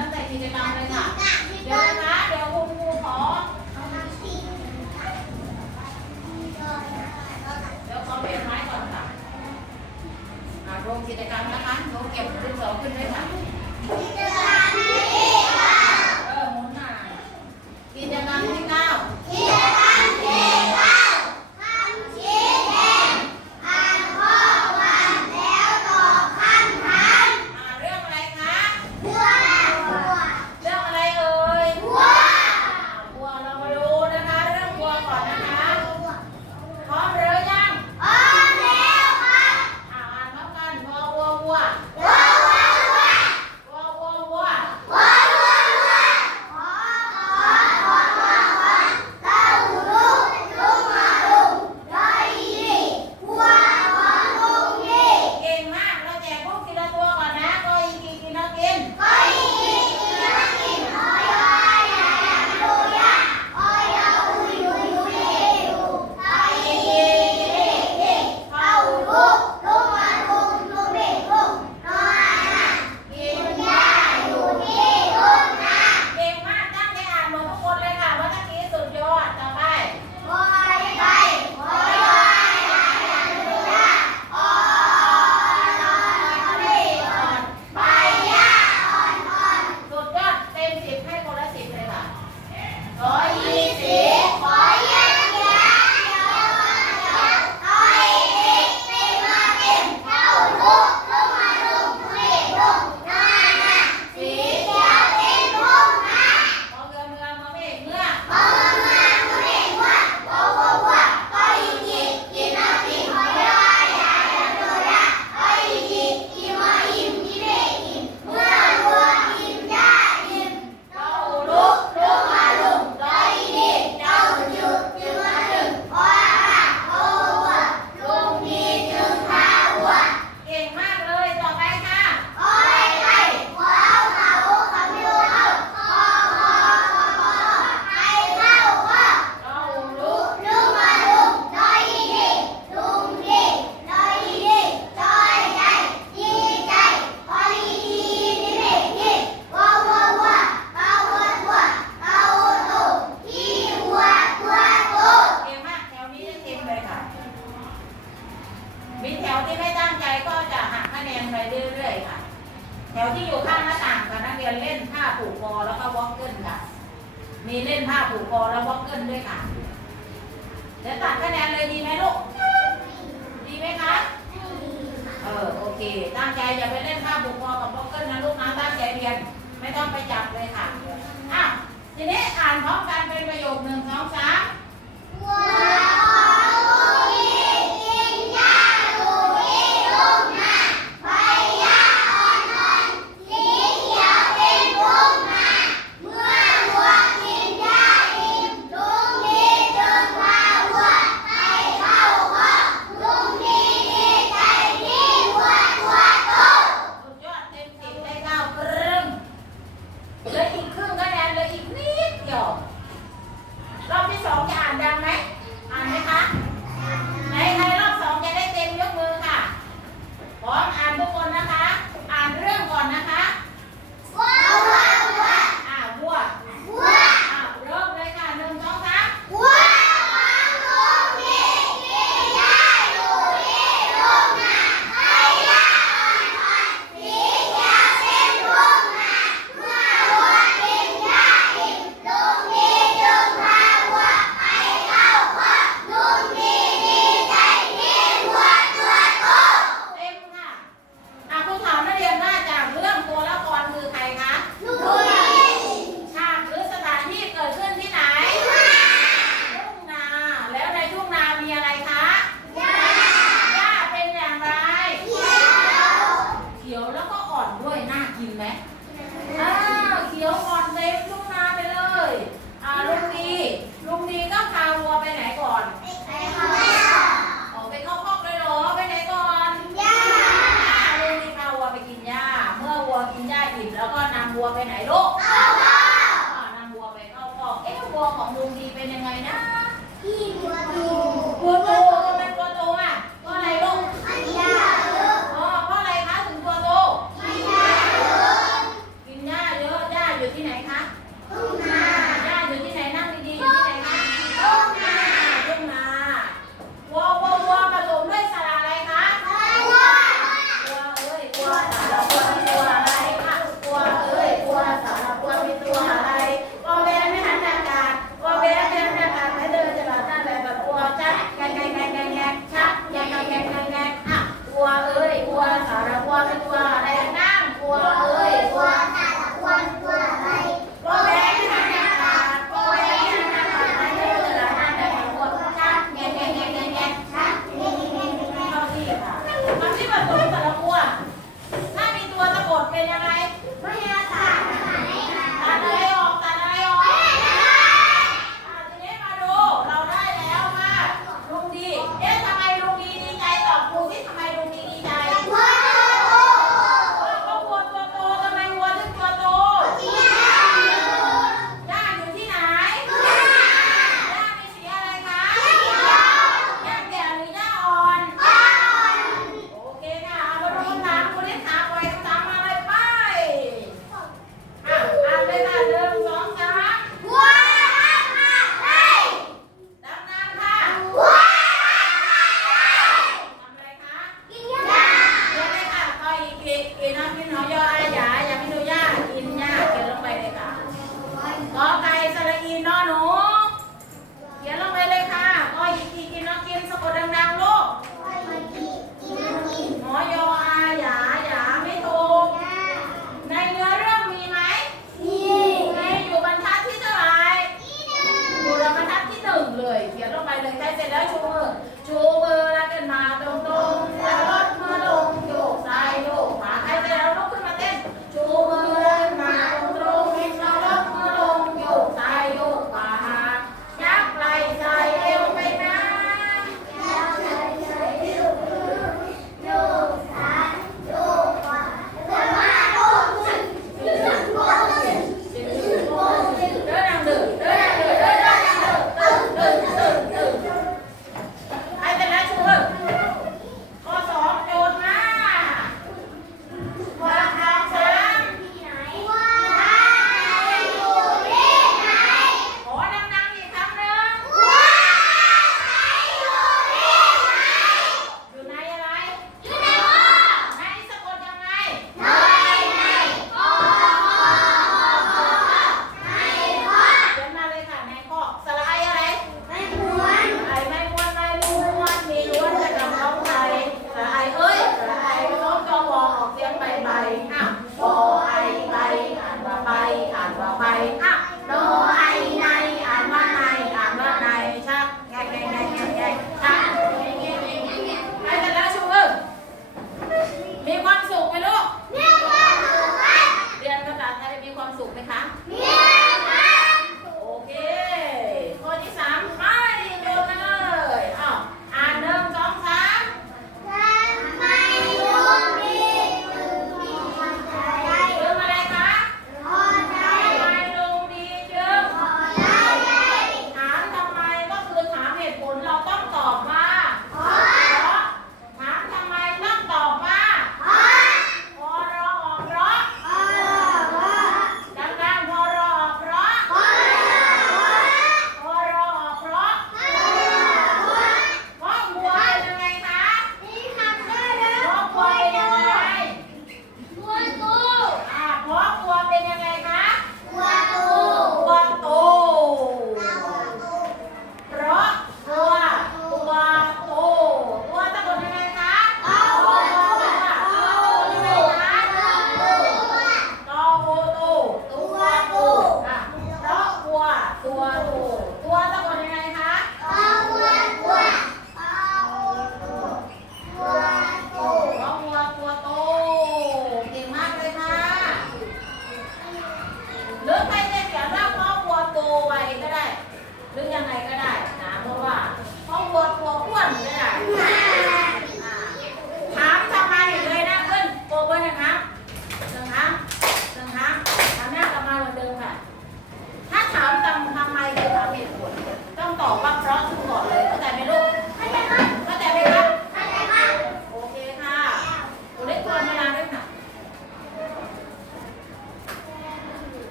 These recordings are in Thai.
ตั้งแต่กิจกรรมเลยค่ะ เดี๋ยวนะคะ เดี๋ยวคุณครูขอ เดี๋ยวขอเปลี่ยนไม้ก่อนค่ะอ่ารวมกิจกรรมนะคะหนูเก็บดินสองขึ้นเลยค่ะ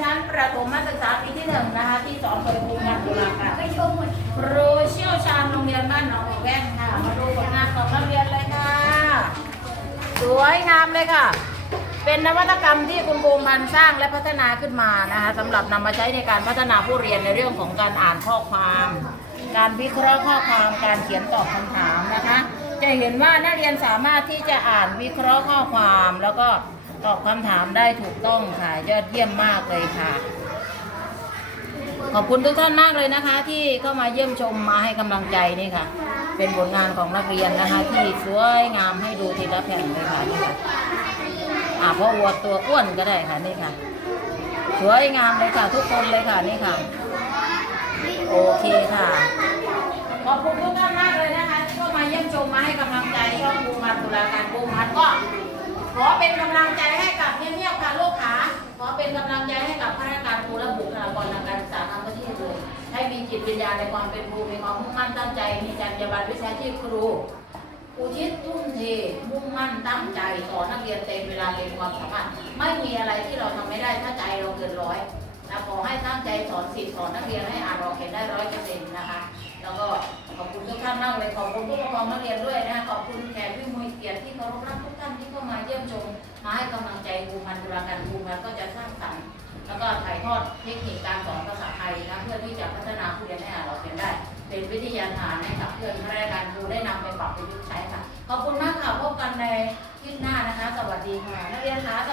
ชั้นประถมศึกษาปีที่หนึ่งนะคะที่สอนโดยครูงานตุลาการไปชมหมดครูเชี่ยวชาญโรงเรียนบ้านหนองแว่นค่ะ มาดูผลงานของนักเรียนเลยค่ะ สวยงามเลยค่ะ เป็นนวัตกรรมที่คุณครูพันธ์สร้างและพัฒนาขึ้นมานะคะสำหรับนำมาใช้ในการพัฒนาผู้เรียนในเรื่องของการอ่านข้อความ การวิเคราะห์ข้อความการเขียนตอบคำถามนะคะ จะเห็นว่านักเรียนสามารถที่จะอ่านวิเคราะห์ข้อความแล้วก็ ตอบคำถามได้ถูกต้องค่ะ ยอดเยี่ยมมากเลยค่ะ ขอบคุณทุกท่านมากเลยนะคะ ที่เข้ามาเยี่ยมชมมาให้กำลังใจนี่ค่ะ เป็นผลงานของนักเรียนนะคะ ที่สวยงามให้ดูทีละแผ่นเลยค่ะนี่ค่ะอ่าเพราะวัวตัวอ้วนก็ได้ค่ะนี่ค่ะ สวยงามเลยค่ะ ทุกคนเลยค่ะนี่ค่ะ โอเคค่ะ ขอบคุณทุกท่านมากเลยนะคะที่เข้ามาเยี่ยมชมมาให้กำลังใจช่องบูมันตุลาการบูมันก็ อเป็นกำลังใจให้กับเงียบๆค่ะลูกขาขอเป็นกำลังใจให้กับข้าราชการครูและบุคลากรทางการศึกษาทั้งประเทศเลยให้มีจิตวิญญาณในความเป็นครูมีความมุ่งมั่นตั้งใจ มีจรรยาบรรณวิชาชีพครูอุทิศทุ่มเทมุ่งมั่นตั้งใจสอนนักเรียนเต็มเวลาเรียนความสามารถไม่มีอะไรที่เราทำไม่ได้ถ้าใจเราเกินร้อยนะขอให้ตั้งใจสอนสิทธิ์สอนนักเรียนให้อ่านออกเขียนได้ร้อยเปอร์เซ็นต์นะคะ แล้วก็ขอบคุณทุกท่านมากเลยขอบคุณผู้ปกครองนักเรียนด้วยนะคะขอบคุณแขกผู้มีเกียรติที่เคารพรัก มาเยี่ยมชม มาให้กำลังใจครูพันธุรการครูพันก็จะสร้างสรรค์แล้วก็ถ่ายทอดเทคนิคการสอนภาษาไทยนะเพื่อที่จะพัฒนาผู้เรียนให้อ่านออกเขียนได้ เป็นวิทยาฐานให้กับเพื่อนข้าราชการครูได้นำไปปรับประยุกต์ใช้ค่ะขอบคุณมากค่ะพบกันในคลิปหน้านะคะ สวัสดีค่ะนักเรียนคะส